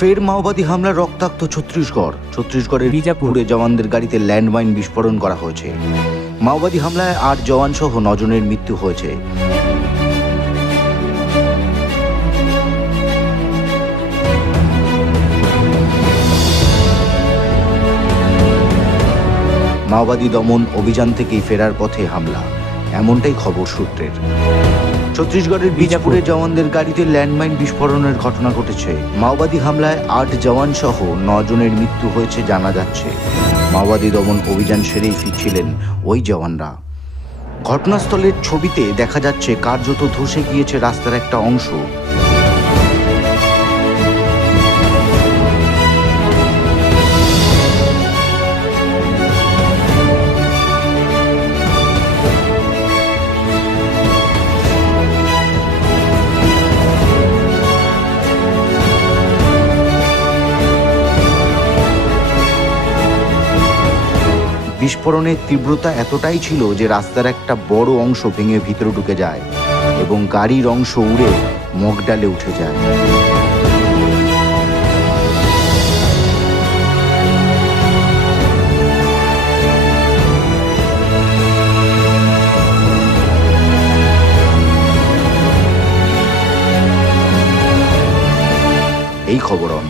ফের মাওবাদী হামলা রক্তাক্ত ছত্তিশগড়। ছত্তিশগড়ের বিজাপুর। বিজাপুরে জওয়ানদের গাড়িতে ল্যান্ডমাইন বিস্ফোরণ করা হয়েছে। মাওবাদী হামলায় আট জওয়ান সহ নজনের মৃত্যু হয়েছে। মাওবাদী দমন অভিযান থেকেই ফেরার পথে হামলা। এমনটাই খবর সূত্রের। ছত্তিশগড়ের বিজাপুরে জওয়ানদের গাড়িতে ল্যান্ডমাইন বিস্ফোরণের ঘটনা ঘটেছে। মাওবাদী হামলায় আট জওয়ান সহ জনের মৃত্যু হয়েছে জানা যাচ্ছে। মাওবাদী দমন অভিযান সেরেই ফিরছিলেন ওই জওয়ানরা। ঘটনাস্থলের ছবিতে দেখা যাচ্ছে কার্যত ধসে গিয়েছে রাস্তার একটা অংশ। বিস্ফোরণের তীব্রতা এতটাই ছিল যে রাস্তার একটা বড় অংশ ভেঙে ভিতরে ঢুকে যায় এবং গাড়ির অংশ উড়ে মগডালে উঠে যায়। এই খবর অন